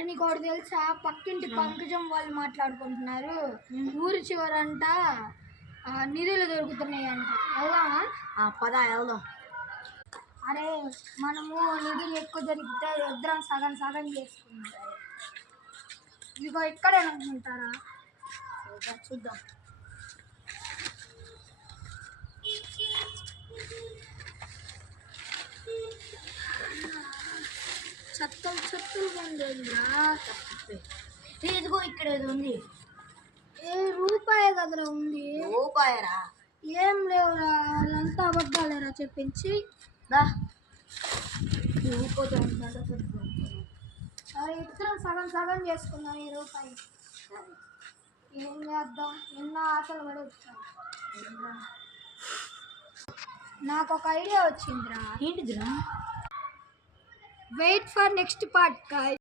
అరే నీకు ఒకటి తెలుసా, పక్కింటి పంకజం వాళ్ళు మాట్లాడుకుంటున్నారు, ఊరి చివరంట నిధులు దొరుకుతున్నాయంట. వెళ్దామా? పదా వెళ్దాం. అరే మనము నిధులు ఎక్కువ దొరికితే ఇద్దరం సగం సగం చేసుకున్నాం. ఇదిగో ఇక్కడే అనుకుంటారా? చూద్దాం. చెత్తలు ఉండేదిరా. ఇదిగో ఇక్కడ ఏదో ఉంది. రూపాయే కదరా ఉంది. రూపాయరా? ఏం లేవురా, వాళ్ళంతా అబద్ధాలేరా చెప్పించి. సరే ఇద్దరం సగం సగం చేసుకుందాం ఈ రూపాయి. ఏం చేద్దాం, ఎన్నో ఆశలు పడి వచ్చాం. నాకు ఒక ఐడియా వచ్చిందిరా. ఏంటిదిరా? Wait for next part.